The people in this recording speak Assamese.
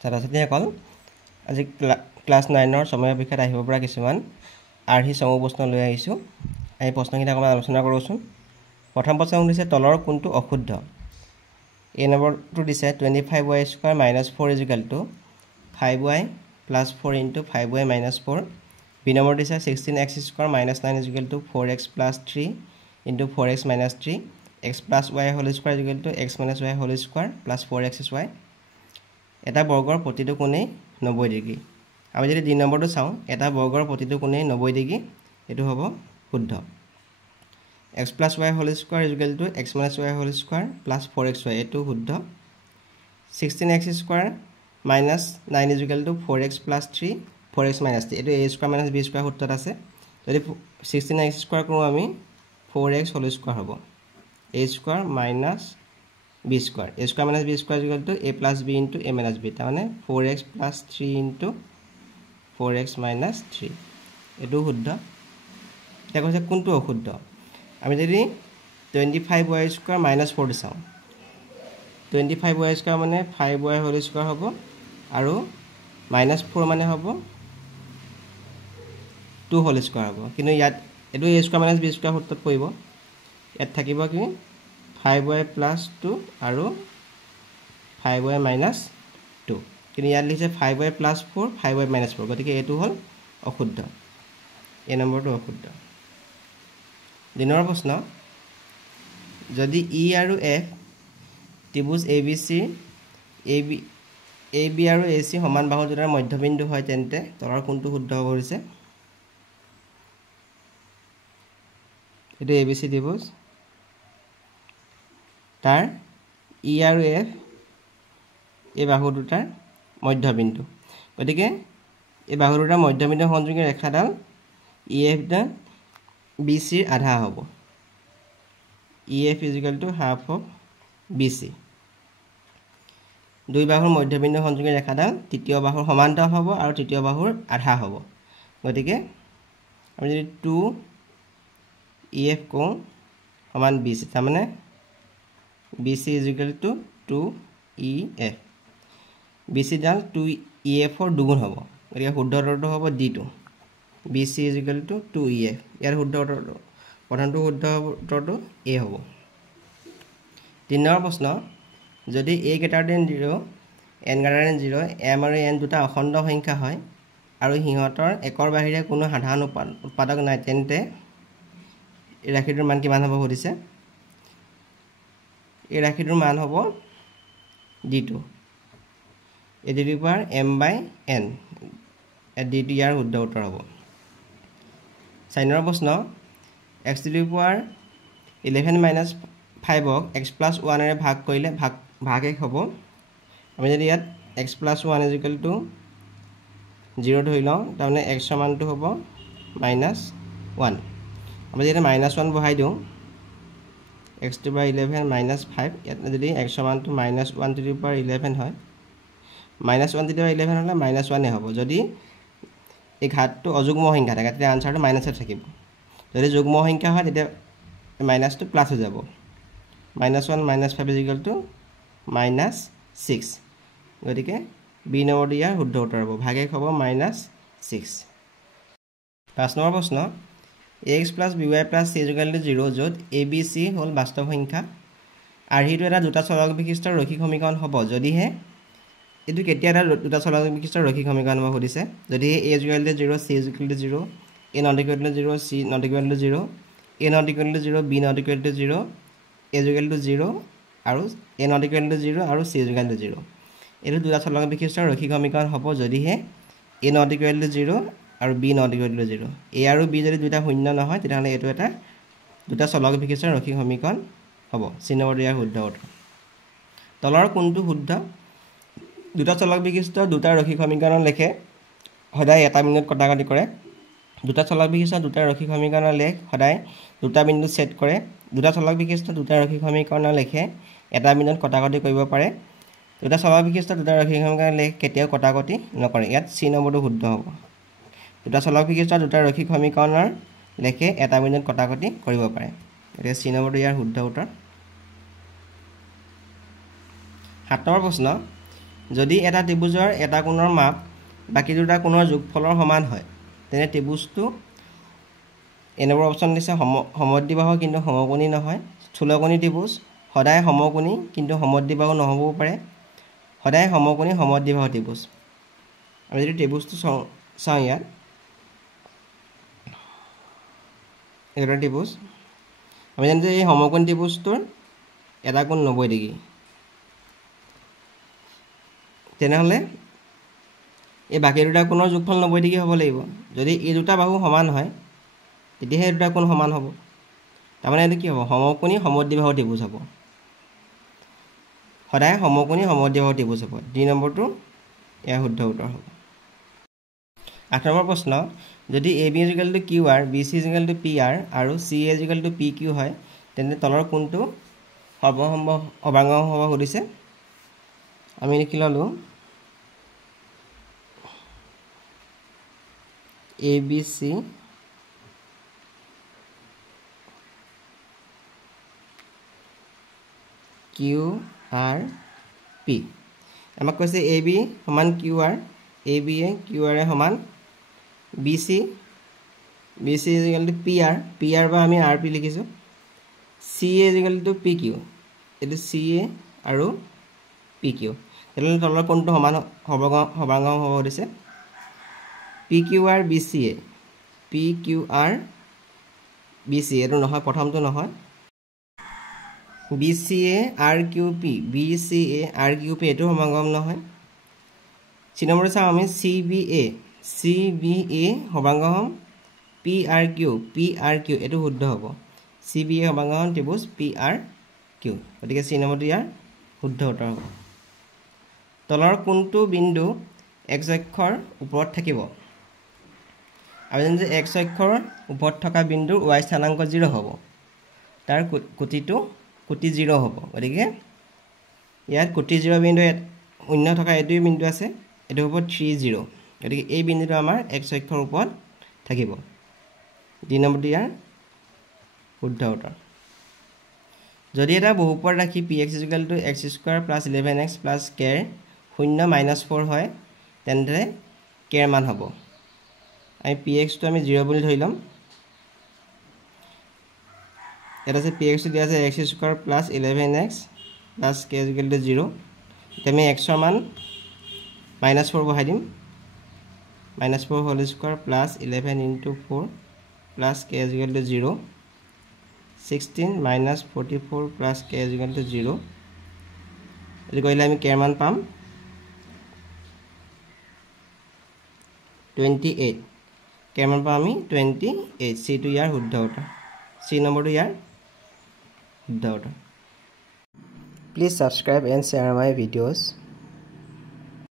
ছাত্ৰ-ছাত্ৰীসকল আজি ক্লাছ 9ৰ সময় পৰীক্ষাত আহিব পৰা কিছুমান আৰ্হি চমু প্ৰশ্ন লৈ আহিছোঁ এই প্ৰশ্নখিনি অকণমান আলোচনা কৰোঁচোন প্ৰথম প্ৰশ্ন হৈছে তলৰ কোনটো অশুদ্ধ এ নম্বৰটো দিছে 25y² - 4 5y + 4 * 5y - 4 B number দিছে 16x² - 9 = 4x + 3 * 4x - 3 x + y² = x - y² + 4xy এটা বৰ্গৰ প্ৰতিটো কোণেই 90 ডিগ্ৰী আমি যদি দুই নম্বৰটো চাওঁ এটা বৰ্গৰ প্ৰতিটো কোণেই 90 ডিগ্ৰী এটো হ'ব শুদ্ধ x + y² = x - y² + 4xy এটো শুদ্ধ 16x² - 9 = 4x + 3 4x - 3 এটো a² - b² সূত্ৰত আছে যদি 16x² কৰোঁ আমি 4x² হ'ব a² - b² a² - b² = a + b * a - b তাৰমানে 4x + 3 * 4x - 3 এটো শুদ্ধ এটা কৈছে কোনটো অশুদ্ধ আমি যদি 25y² - 4 চাওঁ 25y² মানে 5y² হ'ব আৰু -4 মানে হ'ব 2² হ'ব কিন্তু ইয়াত এটো a² - b² সূত্ৰত পৰিব ইয়াত থাকিব কি 5y + 2 আৰু 5y - 2 কিন্তু ইয়াত লিখিছে 5y + 4 5y - 4 গতিকে এটো হ'ল অশুদ্ধ এ নম্বৰটো অশুদ্ধ দিনৰ প্ৰশ্ন যদি E আৰু F ত্ৰিভুজ ABC AB আৰু AC সমান বাহু দুটাৰ মধ্যবিন্দু হয় তেন্তে তলৰ কোনটো শুদ্ধ হ'ব হৈছে এটো ABC ত্ৰিভুজ তাৰ E আৰু F এই বাহু দুটাৰ মধ্যবিন্দু গতিকে এই বাহু দুটাৰ মধ্যবিন্দু সংযোগী ৰেখাডাল EF ডাল BC ৰ আধা হ'ব EF = half of BC দুই বাহুৰ মধ্যবিন্দু সংযোগী ৰেখাডাল তৃতীয় বাহুৰ সমান্তৰাল হ'ব আৰু তৃতীয় বাহুৰ আধা হ'ব গতিকে আমি যদি 2EF কওঁ সমান BC তাৰমানে BC = 2EF BC ডাল 2EF ৰ দুগুণ হ'ব গতিকে শুদ্ধ উত্তৰটো হ'ব D2 BC = 2EF ইয়াৰ শুদ্ধ উত্তৰটো প্ৰথমটো শুদ্ধ উত্তৰটো A হ'ব 3 নম্বৰ প্ৰশ্ন যদি a > 0 n > 0 m আৰু n দুটা অখণ্ড সংখ্যা হয় আৰু সিহঁতৰ একৰ বাহিৰে কোনো সাধাৰণ উৎপাদক নাই তেন্তে এই ৰাশিটোৰ মান কিমান হ'ব সুধিছে এই ৰাশিটোৰ মান হ'ব D2 a^m/n D2 ইয়াৰ শুদ্ধ উত্তৰ হ'ব 4 নম্বৰ প্ৰশ্ন x^11 - 5ক x + 1 ৰে ভাগ কৰিলে ভাগ 1 হ'ব আমি যদি ইয়াত x + 1 = 0 ধৰি লওঁ তাৰমানে x ৰ মানটো হ'ব -1 আমি যদি -1 বহাই দিওঁ x^11 - 5 ইয়াত যদি x ৰ মানটো -1^11 হয় -1^11 হ'লে -1 হ'ব যদি এই ঘাতটো অযুগ্ম সংখ্যা থাকে তেতিয়া আনসাৰটো মাইনাছত থাকিব যদি যুগ্ম সংখ্যা হয় তেতিয়া মাইনাসটো প্লাস হৈ যাব -1 - 5 = -6 গতিকে বি নম্বৰটো ইয়াৰ শুদ্ধ উত্তৰ হ'ব ভাগে হ'ব -6 5 নম্বৰ প্ৰশ্ন ax + by + c = 0 য'ত abc হ'ল বাস্তৱ সংখ্যা আৰ্হিটো এটা দুটা চলক বিশিষ্ট ৰৈখিক সমীকৰণ হ'ব যদিহে এটো কেতিয়া এটা দুটা চলক বিশিষ্ট ৰৈখিক সমীকৰণ হ'ব সুধিছে যদি a = 0 c = 0 a ≠ 0 c ≠ 0 a ≠ 0 b ≠ 0 a = 0 আৰু a ≠ 0 আৰু c = 0 এটো দুটা চলক বিশিষ্ট ৰৈখিক সমীকৰণ হ'ব যদিহে a ≠ 0 আৰু b ≠ 0 a আৰু b যদি দুটা শূন্য নহয় তেতিয়াহ'লে এটো এটা দুটা চলক বিশিষ্ট ৰৈখিক সমীকৰণ হ'ব c নম্বৰটো ইয়াৰ শুদ্ধ উত্তৰ তলৰ কোনটো শুদ্ধ দুটা চলক বিশিষ্ট দুটা ৰৈখিক সমীকৰণ লেখে সদায় এটা বিন্দুত কটাকটি কৰে দুটা চলক বিশিষ্ট দুটা ৰৈখিক সমীকৰণ লেখ সদায় দুটা বিন্দু ছেদ কৰে দুটা চলক বিশিষ্ট দুটা ৰৈখিক সমীকৰণ লেখে এটা বিন্দুত কটাকটি কৰিব পাৰে দুটা চলক বিশিষ্ট দুটা ৰৈখিক সমীকৰণ লেখ কেতিয়াও কটাকটি নকৰে ইয়াত c নম্বৰটো শুদ্ধ হ'ব দুটা চলক বিশিষ্ট দুটা ৰৈখিক সমীকৰণৰ লেখে এটা বিন্দুত কটাকটি কৰিব পাৰে এতিয়া c নম্বৰটো ইয়াৰ শুদ্ধ উত্তৰ 7 নম্বৰ প্ৰশ্ন যদি এটা ত্ৰিভুজৰ এটা কোণৰ মাপ বাকি দুটা কোণৰ যোগফলৰ সমান হয় তেনে ত্ৰিভুজটো এনেবোৰ অপচন দিছে সমদ্বিবাহু কিন্তু সমকোণী নহয় স্থূলকোণী ত্ৰিভুজ সদায় সমকোণী কিন্তু সমদ্বিবাহু নহবও পাৰে সদায় সমকোণী সমদ্বিবাহু ত্ৰিভুজ আমি যদি ত্ৰিভুজটো চাওঁ ইয়াত এটা ত্ৰিভুজ আমি জানো যে এই সমকোণী ত্ৰিভুজটোৰ এটা কোণ 90 ডিগ্ৰী তেনেহলে এই বাকি দুটা কোণৰ যোগফল 90 ডিগ্ৰী হ'ব লাগিব যদি এই দুটা বাহু সমান হয় তেতিয়াহে এই দুটা কোণ সমান হ'ব তাৰমানে এইটো কি হ'ব সমকোণী সমদ্বিবাহু ত্ৰিভুজ হ'ব সদায় সমকোণী সমদ্বিবাহু ত্ৰিভুজ হ'ব ডি নম্বৰটো ইয়াৰ শুদ্ধ উত্তৰ হ'ব 8 নম্বৰ প্ৰশ্ন যদি AB = QR BC = PR আৰু CA = PQ হয় তেন্তে তলৰ কোণটো সৰ্বসম্ভৱ হ'ব সুধিছে আমি লিখি ললো ABC QR P আমাক কৈছে AB সমান QR AB এ QR এ সমান BC = PR বা আমি RP লিখিছো CA = PQ এটো CA আৰু PQ তেনে তলৰ কোণটো সমান সৰ্বসম্ভৱ হ'ব দিছে PQR BCA PQR BCA এটো নহয় প্ৰথমটো নহয় BCA RQP BCA RQP এটো সমাগম নহয় 3 নম্বৰ চাও আমি CBA সমাগম PRQ এটো শুদ্ধ হ'ব CBA সমাগম ত্ৰিভুজ PRQ গতিকে C নম্বৰটো ইয়াৰ শুদ্ধ উত্তৰ হ'ব তলৰ কোণটো বিন্দু x অক্ষৰ ওপৰত থাকিব আমি জানো যে x অক্ষৰ ওপৰত থকা বিন্দুৰ y স্থানাংক 0 হ'ব তাৰ কোটি 0 হ'ব গতিকে ইয়াত কোটি 0 বিন্দু শূন্য থকা এটোই বিন্দু আছে এটো হ'ব 30 গতিকে এই বিন্দুটো আমাৰ x অক্ষৰ ওপৰত থাকিব ডি নম্বৰটো ইয়াৰ শুদ্ধ উত্তৰ যদি এটা বহুপদ ৰাশি px = x² + 11x + k 0 - 4 হয় তেন্তে k এর মান হ'ব আমি px টো আমি 0 বুলি ধৰি লম এটা আছে px দিয়া আছে x² + 11x + k = 0 তেমে x এর মান -4 বহাই দিম -4 whole square plus 11 into 4 plus k is equal to 0 16 minus 44 plus k is equal to 0 এটি কইলে আমি k এর মান পাম 28 k এর মান পাম আমি 28 c টু ইয়ার শুদ্ধ উত্তৰ c নম্বৰটো ইয়াৰ শুদ্ধ উত্তৰ Please subscribe and share my videos